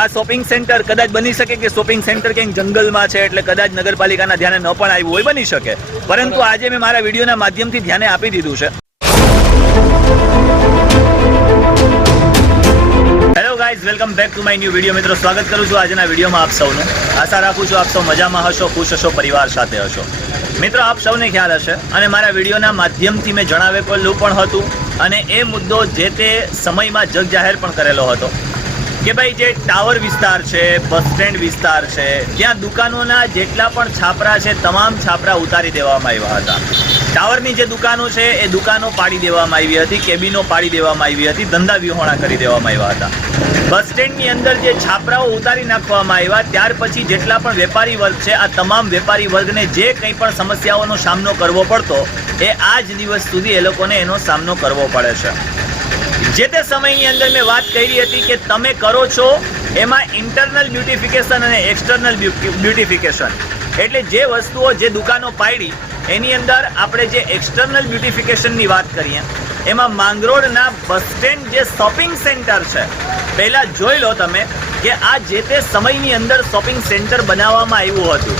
આ shopping centre કદાચ બની શકે કે શોપિંગ સેન્ટર ક્યાંક જંગલમાં છે એટલે કદાચ નગરપાલિકાના ધ્યાને ન પણ આવ્યું હોય, બની શકે. પરંતુ આજે મેં મારા વિડીયોના માધ્યમથી ધ્યાને આપી દીધું છે. Hello guys welcome back to my new video મિત્રો, સ્વાગત કરું છું આજના વિડીયોમાં આપ સૌનું. આશા રાખું છું આપ સૌ મજામાં હશો, ખુશ હશો, પરિવાર સાથે હશો. મિત્રો, આપ સૌને ખ્યાલ હશે અને મારા વિડીયોના માધ્યમથી મેં જણાવેલું પણ હતું અને એ મુદ્દો જે તે સમયમાં જગ જાહેર પણ કરેલો હતો. કે ભાઈ જે ટાવર વિસ્તાર છે, બસ સ્ટેન્ડ વિસ્તાર છે ત્યાં દુકાનોના જેટલા પણ છાપરા છે, તમામ છાપરા ઉતારી દેવામાં આવ્યા હતા. ટાવરની જે દુકાનો છે, એ દુકાનો પાડી દેવામાં આવી હતી, કેબિનો પાડી દેવામાં આવી હતી, ધંધા વિહોણા કરી દેવામાં આવ્યા હતા. બસ સ્ટેન્ડની અંદર જે છાપરાઓ ઉતારી નાખવામાં આવ્યા, ત્યાર પછી જેટલા પણ વેપારી વર્ગ છે, આ તમામ વેપારી વર્ગને જે કંઈ પણ સમસ્યાઓનો સામનો કરવો પડતો, એ આ જ દિવસ સુધી એ લોકોને એનો સામનો કરવો પડે છે. જે તે સમયની અંદર મેં વાત કરી હતી કે તમે કરો છો, એમાં ઇન્ટરનલ બ્યુટિફિકેશન અને એક્સટર્નલ બ્યુટિફિકેશન એટલે જે વસ્તુઓ, જે દુકાનો પાડી, એની અંદર આપણે જે એક્સટર્નલ બ્યુટિફિકેશનની વાત કરીએ, એમાં માંગરોળના બસ સ્ટેન્ડ જે શોપિંગ સેન્ટર છે, પહેલાં જોઈ લો તમે કે આ જે તે સમયની અંદર શોપિંગ સેન્ટર બનાવવામાં આવ્યું હતું.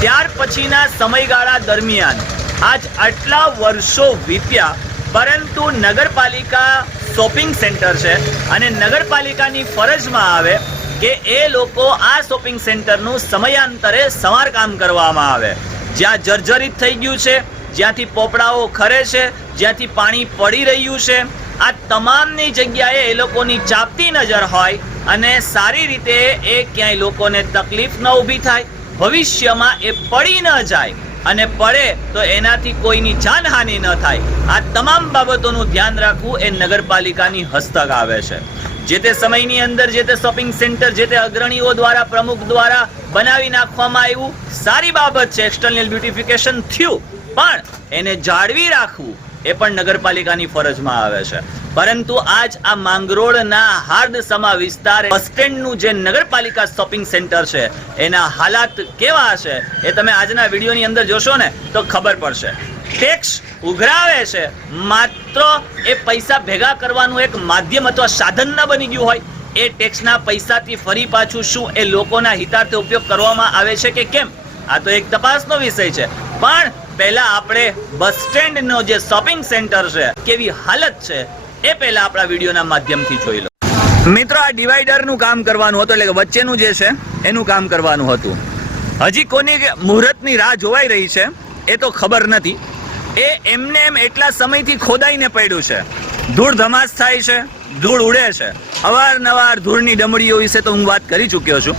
ત્યાર પછીના સમયગાળા દરમિયાન આજ આટલા વર્ષો વીત્યા, પરંતુ નગરપાલિકા શોપિંગ સેન્ટર છે અને નગરપાલિકાની ફરજમાં આવે કે એ લોકો આ શોપિંગ સેન્ટરનું સમયાંતરે સમારકામ કરવામાં આવે. જ્યાં જર્જરિત થઈ ગયું છે, જ્યાંથી પોપડાઓ ખરે છે, જ્યાંથી પાણી પડી રહ્યું છે, આ તમામની જગ્યાએ એ લોકોની ચાપતી નજર હોય અને સારી રીતે એ ક્યાંય લોકોને તકલીફ ન ઊભી થાય, ભવિષ્યમાં એ પડી ન જાય. અને પડે તો એનાથી કોઈની જાનહાનિ ન થાય. આ તમામ બાબતોનું ધ્યાન રાખવું એ નગરપાલિકાની હસ્તક આવે છે. જે તે સમયની અંદર જે તે શોપિંગ સેન્ટર, જે તે અગ્રણીઓ દ્વારા, પ્રમુખ દ્વારા બનાવી નાખવામાં આવ્યું, સારી બાબત છે એક્સટર્નલ બ્યુટિફિકેશન થયું. પણ એને જાળવી રાખવું એ પણ નગરપાલિકાની ફરજમાં આવે છે. પરંતુ આજ આ માંગરોળના હાર્દસમા વિસ્તાર બસ સ્ટેન્ડનું જે નગરપાલિકા શોપિંગ સેન્ટર છે, એના હાલાત કેવા છે એ તમે આજના વિડીયોની અંદર જોશો ને તો ખબર પડશે. ટેક્સ ઉઘરાવે છે, માત્ર એ પૈસા ભેગા કરવાનું એક માધ્યમ અથવા સાધન ન બની ગયું હોય, એ ટેક્સના પૈસાથી ફરી પાછું શું એ લોકોના હિતાર્થે ઉપયોગ કરવામાં આવે છે કે કેમ? આ તો એક તપાસનો વિષય છે. પણ પહેલા આપણે બસ સ્ટેન્ડનો જે શોપિંગ સેન્ટર છે, કેવી હાલત છે, એ પહેલા આપણા વિડીયોના માધ્યમથી જોઈ લો. મિત્રો, આ ડિવાઈડરનું કામ કરવાનું હતું, એટલે કે વચ્ચેનું જે છે, એનું કામ કરવાનું હતું. હજી કોની મુહૂર્તની રાહ જોવાઈ રહી છે, એ તો ખબર નથી. એ એમને એમ એટલા સમયથી ખોદાઈને પડ્યું છે. ધૂળ ધમાસ થાય છે ધૂળ ઉડે છે. અવારનવાર ધૂળની ડમડીઓ વિશે તો હું વાત કરી ચૂક્યો છું.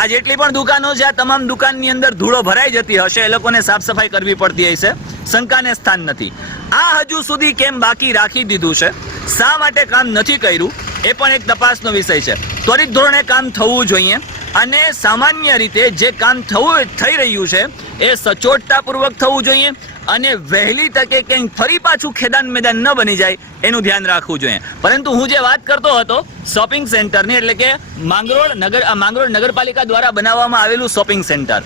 આ જેટલી પણ દુકાનો છે, આ તમામ દુકાનની અંદર ધૂળો ભરાઈ જતી હશે, એ લોકોને સાફ સફાઈ કરવી પડતી હશે શંકાને સ્થાન નથી. આ હજુ સુધી કેમ બાકી રાખી દીધું છે? શા માટે કામ નથી કર્યું? એ પણ એક તપાસનો વિષય છે. ત્વરિત ધોરણે કામ થવું જોઈએ અને સામાન્ય રીતે જે કામ થવું, થઈ રહ્યું છે, એ સચોટતાપૂર્વક થવું જોઈએ અને વહેલી તકે કંઈક ફરી પાછું ખેદાન મેદાન ન બની જાય, એનું ધ્યાન રાખવું જોઈએ. પરંતુ હું જે વાત કરતો હતો શોપિંગ સેન્ટરની એટલે કે માંગરોળ નગર માંગરોળ નગરપાલિકા દ્વારા બનાવવામાં આવેલું શોપિંગ સેન્ટર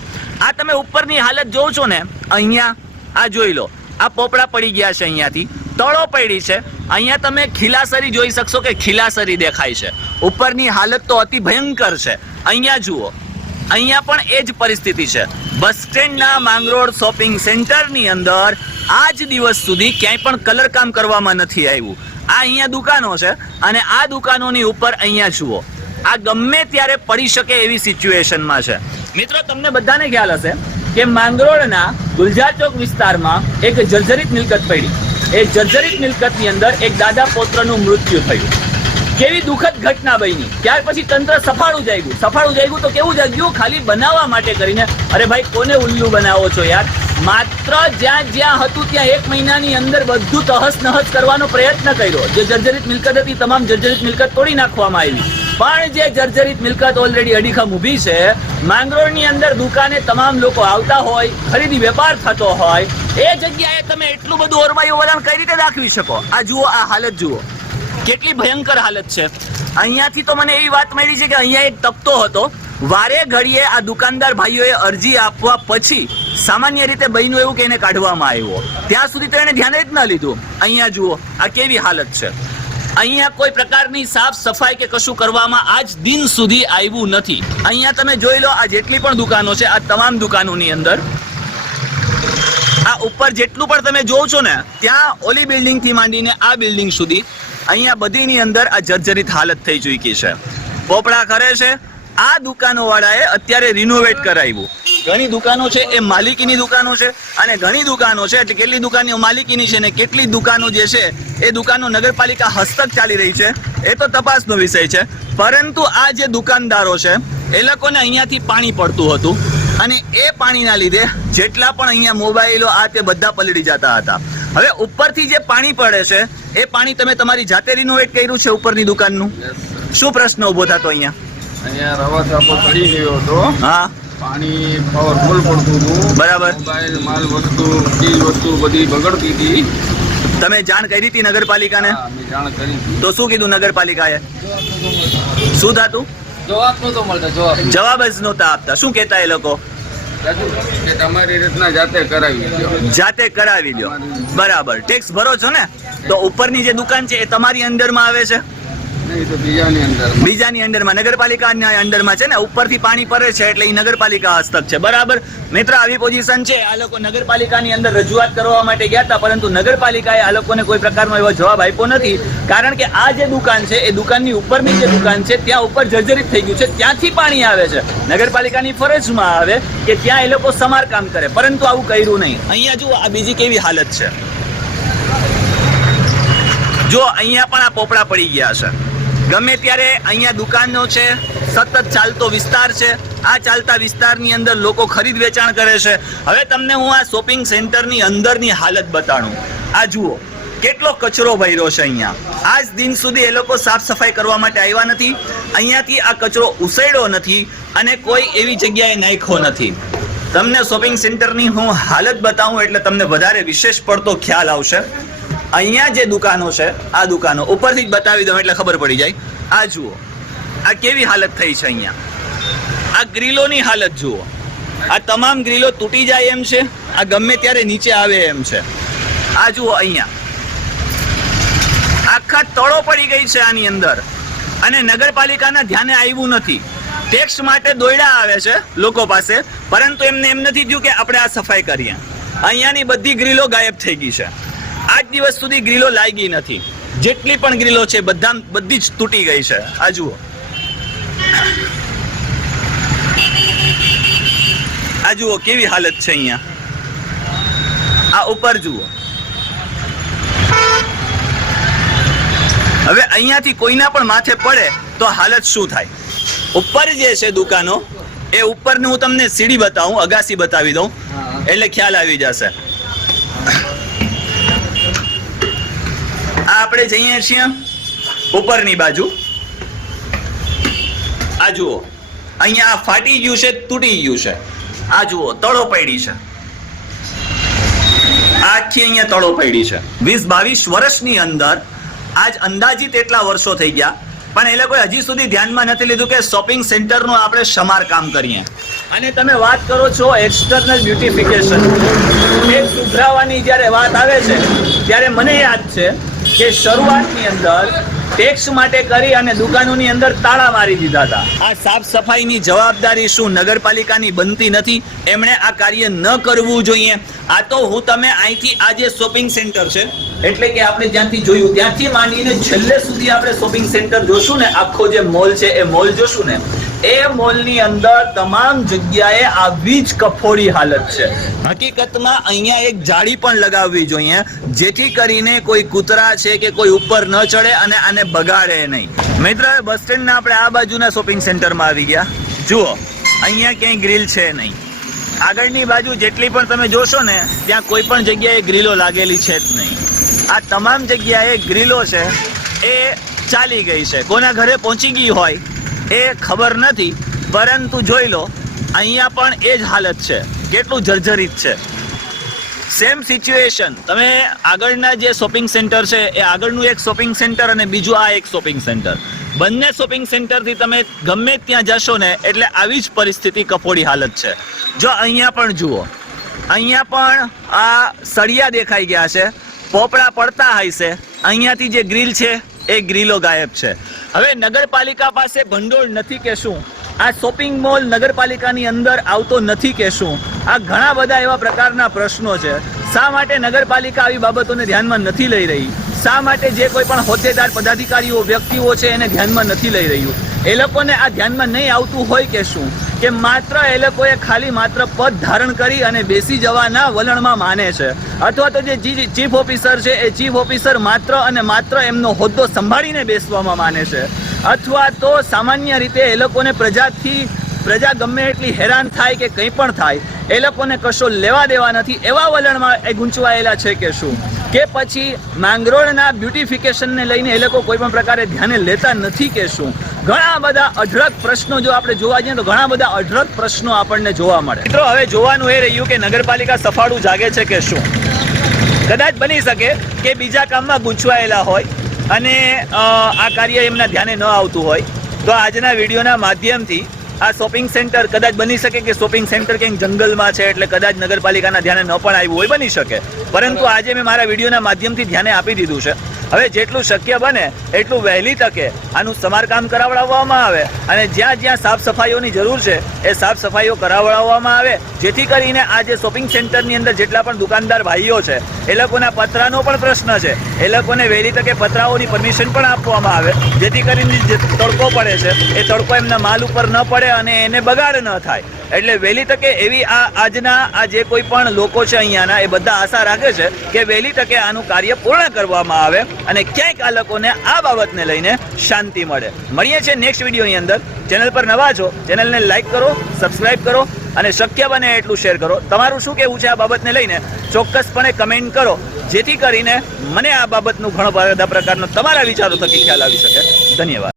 આ તમે ઉપરની હાલત જોવો છો ને, અહીંયા, આ જોઈ લો, આ પોપડા પડી ગયા છે અહીંયાથી, તળો પડી છે, અહીંયા તમે ખીલાસરી જોઈ શકશો કે ખીલાસરી દેખાય છે. ઉપરની હાલત તો અતિ ભયંકર છે. અહીંયા જુઓ અહીંયા પણ એ જ પરિસ્થિતિ છે. બસ સ્ટેન્ડના માંગરોળ શોપિંગ સેન્ટરની અંદર આજ દિવસ સુધી ક્યાંય પણ કલર કામ કરવામાં નથી આવ્યું. આ અહીંયા દુકાનો છે અને આ દુકાનોની ઉપર અહીંયા જુઓ. આ ગમે ત્યારે પડી શકે એવી સિચ્યુએશનમાં છે. મિત્રો, તમને બધાને ખ્યાલ હશે કે માંગરોળના ગુલજાર ચોક વિસ્તારમાં એક જર્જરિત મિલકત પડી. એ જર્જરિત મિલકતની અંદર એક દાદા પૌત્રનું મૃત્યુ થયું. કેવી દુઃખદ ઘટના બની. ત્યાર પછી તંત્ર સફાળું જાગ્યું. સફાળું જાગ્યું તો કેવું જાગ્યું? ખાલી બનાવવા માટે કરીને. અરે ભાઈ, કોને ઉલ્લુ બનાવો છો યાર? માત્ર જ્યાં જ્યાં હતું ત્યાં એક મહિનાની અંદર બધું તહસ નહસ કરવાનો પ્રયત્ન કર્યો. જે જર્જરિત મિલકત હતી, તમામ જર્જરિત મિલકત તોડી નાખવામાં આવી. પણ જે જર્જરિત મિલકત ઓલરેડી અડીખમ ઊભી છે, માંગરોળની અંદર દુકાને તમામ લોકો આવતા હોય, ખરીદી વેપાર થતો હોય, એ જગ્યાએ તમે એટલું બધું ઓરમાયું વલણ કઈ રીતે દાખવી શકો? આ જુઓ, આ હાલત જુઓ. કેટલી ભયંકર હાલત છે. અહીંયાથી તો મને એવી વાત મળી છે કે અહીંયા એક તપતો હતો. વારે ઘડીએ આ દુકાનદાર ભાઈઓએ અરજી આપવા પછી સામાન્ય રીતે બન્યું એવું કે એને કાઢવામાં આવ્યો. ત્યાં સુધી તો એને ધ્યાને જ ન લીધું. અહીંયા જુઓ, આ કેવી હાલત છે. અહીંયા કોઈ પ્રકારની સાફ સફાઈ કે કશું કરવામાં આજ દિન સુધી આવ્યું નથી. અહીંયા તમે જોઈ લો, આ જેટલી પણ દુકાનો છે, આ તમામ દુકાનોની અંદર. આ ઉપર જેટલું પણ તમે જોવો છો ને, ત્યાં ઓલી બિલ્ડિંગથી માંડીને આ બિલ્ડિંગ સુધી અહીંયા બધીની અંદર આ જર્જરિત હાલત થઈ ચૂકી છે. પોપડા કરે છે. આ દુકાનો વાળાએ અત્યારે રિનોવેટ કરાવ્યું. ઘણી દુકાનો છે, એ માલિકીની દુકાનો છે અને ઘણી દુકાનો છે, એટલે કેટલી દુકાનો માલિકીની છે ને કેટલી દુકાનો જે છે, એ દુકાનો નગરપાલિકા હસ્તક ચાલી રહી છે. એ તો તપાસનો વિષય છે. પરંતુ આ જે દુકાનદારો છે, એ લોકોને અહીંયાથી પાણી પડતું હતું અને એ પાણીના લીધે જેટલા પણ અહીંયા મોબાઈલો આ તે બધા પલળી જતા હતા. હવે ઉપરથી જે પાણી પડે છે એ પાણી તમે તમારી જાતે રિનોવેટ કર્યું છે ઉપરની દુકાનનું? શું પ્રશ્ન ઊભો થતો અહીંયા? અહીંયા રવા ચાપો ચડી ગયો હતો. હા. પાણી પાવરફુલ પડતું હતું. બરાબર. મોબાઈલ માલ વસ્તુ ચીજ વસ્તુ બધી બગડતી હતી. તમે જાણ કરી હતી નગરપાલિકાને? જાણ કરી તો શું કીધું નગરપાલિકાએ? શું થતું જવાબ નહોતો મળતો જવાબ. જવાબ જ નહોતા આપતા. શું કહેતા એ લોકો? તમારી રીતના જાતે કરાવી દો જાતે કરાવી દો બરાબર. ટેક્સ ભરો છો ને? તો ઉપરની જે દુકાન છે એ તમારી અંદરમાં આવે છે? બીજાની અંડરમાં નગરપાલિકાના અંડરમાં છે ને, ઉપરથી પાણી પડે છે એટલે એ નગરપાલિકા હસ્તક છે. બરાબર? મિત્ર, આવી પોઝિશન છે. આ લોકો નગરપાલિકાની અંદર રજૂઆત કરવા માટે ગયા હતા, પરંતુ નગરપાલિકાએ આ લોકોને કોઈ પ્રકારનો એવો જવાબ આપ્યો નથી. કારણ કે આ જે દુકાન છે, એ દુકાનની ઉપરની જે દુકાન છે, ત્યાં ઉપર જર્જરિત થઈ ગયું છે. ત્યાંથી પાણી આવે છે. નગરપાલિકાની ફરજમાં આવે કે ત્યાં એ લોકો સમારકામ કરે. પરંતુ આવું કર્યું નહીં. અહીંયા જુઓ, આ બીજી કેવી હાલત છે. જો અહીંયા પણ આ પોપડા પડી ગયા છે. ગમે ત્યારે અહીંયા દુકાનો છે, સતત ચાલતો વિસ્તાર છે, આ ચાલતા વિસ્તારની અંદર લોકો ખરીદ વેચાણ કરે છે. હવે તમને હું આ શોપિંગ સેન્ટરની અંદરની હાલત બતાડું આ જુઓ, કેટલો કચરો ભર્યો છે અહીંયા. આજ દિન સુધી એ લોકો સાફ સફાઈ કરવા માટે આવ્યા નથી. અહીંયાથી આ કચરો ઉસેડ્યો નથી અને કોઈ એવી જગ્યાએ નાખ્યો નથી. તમને શોપિંગ સેન્ટરની હું હાલત બતાવું એટલે તમને વધારે વિશેષ પડતો ખ્યાલ આવશે. અહીંયા જે દુકાનો છે, આ દુકાનો, ઉપરથી જ બતાવી દઉં એટલે ખબર પડી જાય. આ જુઓ, આ કેવી હાલત થઈ છે અહીંયા? આ ગ્રીલોની હાલત જુઓ. આ તમામ ગ્રીલો તૂટી જાય એમ છે, આ ગમે ત્યારે નીચે આવે એમ છે. આ જુઓ અહીંયા. આખા તળો પડી ગઈ છે આની અંદર. અને નગરપાલિકાના ધ્યાને આવ્યું નથી. ટેક્સ માટે દોયડા આવે છે લોકો પાસે, પરંતુ એમને એમ નથી થયું કે આપણે આ સફાઈ કરીએ. અહીંયાની બધી ગ્રીલો ગાયબ થઈ ગઈ છે. આજ દિવસ સુધી ગ્રીલો લાગી નથી. જેટલી પણ ગ્રીલો છે બધા બધી જ તૂટી ગઈ છે. આ જુઓ. આ જુઓ કેવી હાલત છે અહીંયા. આ ઉપર જુઓ. હવે અહીંયાથી કોઈના પણ માથે પડે તો હાલત શું થાય? ઉપર જે છે દુકાનો એ ઉપરની હું તમને સીડી બતાવું અગાસી બતાવી દઉં. એટલે ખ્યાલ આવી જશે. આપણે જઈએ છીએ. ઉપરની બાજુ. આ જુઓ. અહીંયા ફાટી ગયું છે, તૂટી ગયું છે. આ જુઓ, તળો પડી છે. આખી અહીંયા તળો પડી છે. વીસ બાવીસ વર્ષની અંદર, આજ અંદાજિત એટલા વર્ષો થઈ ગયા, પણ એ લોકોએ હજી સુધી ધ્યાનમાં નથી લીધું કે શોપિંગ સેન્ટરનું આપણે સમારકામ કરીએ. અને તમે વાત કરો છો એક્સટર્નલ બ્યુટિફિકેશન એક સુધરાવાની જ્યારે વાત આવે છે, ત્યારે મને યાદ છે કે શરૂઆતની અંદર ટેક્સ માટે કરી અને દુકાનોની અંદર તાળા મારી દીધા હતા. આ સાફ સફાઈની જવાબદારી શું? નગરપાલિકાની બનતી નથી. એમણે આ કાર્ય ન કરવું જોઈએ. આ તો હું તમે અહીંથી આ જે શોપિંગ સેન્ટર છે, એટલે કે આપણે જ્યાંથી જોયું, ત્યાંથી માંડીને છેલ્લે સુધી આપણે શોપિંગ સેન્ટર જોશું ને, આખો જે મોલ છે, એ મોલ જોશું ને એ મોલની અંદર તમામ જગ્યાએ આવી જ કફોડી હાલત છે. હકીકતમાં અહીંયા એક જાળી પણ લગાવવી જોઈએ, જેથી કરીને કોઈ કૂતરા છે કે કોઈ ઉપર ન ચડે અને આને બગાડે નહીં. મિત્ર, બસ સ્ટેન્ડના આપણે આ બાજુના શોપિંગ સેન્ટરમાં આવી ગયા. જુઓ, અહીંયા ક્યાંય ગ્રીલ છે નહીં. આગળની બાજુ જેટલી પણ તમે જોશો ને, ત્યાં કોઈ પણ જગ્યાએ ગ્રીલો લાગેલી છે જ નહીં. આ તમામ જગ્યાએ ગ્રીલો છે, એ ચાલી ગઈ છે. કોના ઘરે પહોંચી ગઈ હોય એ ખબર નથી, પરંતુ જોઈ લો, અહીંયા પણ એ જ હાલત છે. કેટલું જર્જરિત છે. સેમ સિચ્યુએશન તમે આગળના જે શોપિંગ સેન્ટર છે, એ આગળનું એક શોપિંગ સેન્ટર અને બીજું આ એક શોપિંગ સેન્ટર બંને શોપિંગ સેન્ટરથી તમે ગમે ત્યાં જશો ને, એટલે આવી જ પરિસ્થિતિ કફોડી હાલત છે. જો અહીંયા પણ જુઓ, અહીંયા પણ આ સળિયા દેખાઈ ગયા છે, પોપડા પડતા છે. અહીંયાથી જે ગ્રીલ છે એ ગ્રીલો ગાયબ છે. હવે નગરપાલિકા પાસે ભંડોળ નથી કે શું? આ શોપિંગ મોલ નગરપાલિકાની અંદર આવતો નથી કે શું? આ ઘણા બધા એવા પ્રકારના પ્રશ્નો છે. શા માટે નગરપાલિકા આવી બાબતોને ધ્યાનમાં નથી લઈ રહી? શા માટે જે કોઈ પણ હોદ્દેદાર, પદાધિકારીઓ, વ્યક્તિઓ છે એને ધ્યાનમાં નથી લઈ રહ્યું? એ લોકોને આ ધ્યાનમાં નહીં આવતું હોય કે શું? કે માત્ર એ લોકોએ ખાલી માત્ર પદ ધારણ કરી અને બેસી જવાના વલણમાં માને છે. અથવા તો જે ચીફ ઓફિસર છે, એ ચીફ ઓફિસર માત્ર અને માત્ર એમનો હોદ્દો સંભાળીને બેસવામાં માને છે. અથવા તો સામાન્ય રીતે એ લોકોને પ્રજાથી પ્રજા ગમે એટલી હેરાન થાય કે કંઈ પણ થાય, એ લોકોને કશો લેવા દેવા નથી, એવા વલણમાં એ ગૂંચવાયેલા છે કે શું? કે પછી માંગરોળના બ્યુટિફિકેશનને લઈને એ લોકો કોઈ પણ પ્રકારે ધ્યાને લેતા નથી કે શું? ઘણા બધા અઢળક પ્રશ્નો જો આપણે જોવા જઈએ તો ઘણા બધા અઢળક પ્રશ્નો આપણને જોવા મળે. મિત્રો, હવે જોવાનું એ રહ્યું કે નગરપાલિકા સફાળું જાગે છે કે શું? કદાચ બની શકે કે બીજા કામમાં ગૂંચવાયેલા હોય અને આ કાર્ય એમના ધ્યાને ન આવતું હોય. તો આજના વિડીયોના માધ્યમથી આ શોપિંગ સેન્ટર કદાચ બની શકે કે શોપિંગ સેન્ટર ક્યાંક જંગલમાં છે એટલે કદાચ નગરપાલિકાના ધ્યાને ન પણ આવ્યું હોય, બની શકે. પરંતુ આજે મેં મારા વિડીયોના માધ્યમથી ધ્યાને આપી દીધું છે. હવે જેટલું શક્ય બને, એટલું વહેલી તકે આનું સમારકામ કરાવડાવવામાં આવે અને જ્યાં જ્યાં સાફ સફાઈઓની જરૂર છે, એ સાફ સફાઈઓ કરાવડાવવામાં આવે. જેથી કરીને આ જે શોપિંગ સેન્ટરની અંદર જેટલા પણ દુકાનદાર ભાઈઓ છે, એ લોકોના પતરાનો પણ પ્રશ્ન છે. એ લોકોને વહેલી તકે પતરાઓની પરમિશન પણ આપવામાં આવે. જેથી કરીને જે તડકો પડે છે, એ તડકો એમના માલ ઉપર ન પડે અને એને બગાડ ન થાય. એટલે વહેલી તકે એવી આ આજના આ જે કોઈ પણ લોકો છે અહીંયાના, એ બધા આશા રાખે છે કે વહેલી તકે આનું કાર્ય પૂર્ણ કરવામાં આવે અને ક્યાંક આ લોકોને આ બાબતને લઈને શાંતિ મળે. મળીએ છીએ નેક્સ્ટ વિડીયોની અંદર. ચેનલ પર નવા છો ચેનલને લાઈક કરો સબસ્ક્રાઇબ કરો અને શક્ય બને એટલું શેર કરો. તમારું શું કહેવું છે આ બાબતને લઈને? ચોક્કસપણે કમેન્ટ કરો. જેથી કરીને મને આ બાબતનું ઘણો બધા પ્રકારનો તમારા વિચારો થકી ખ્યાલ આવી શકે. ધન્યવાદ.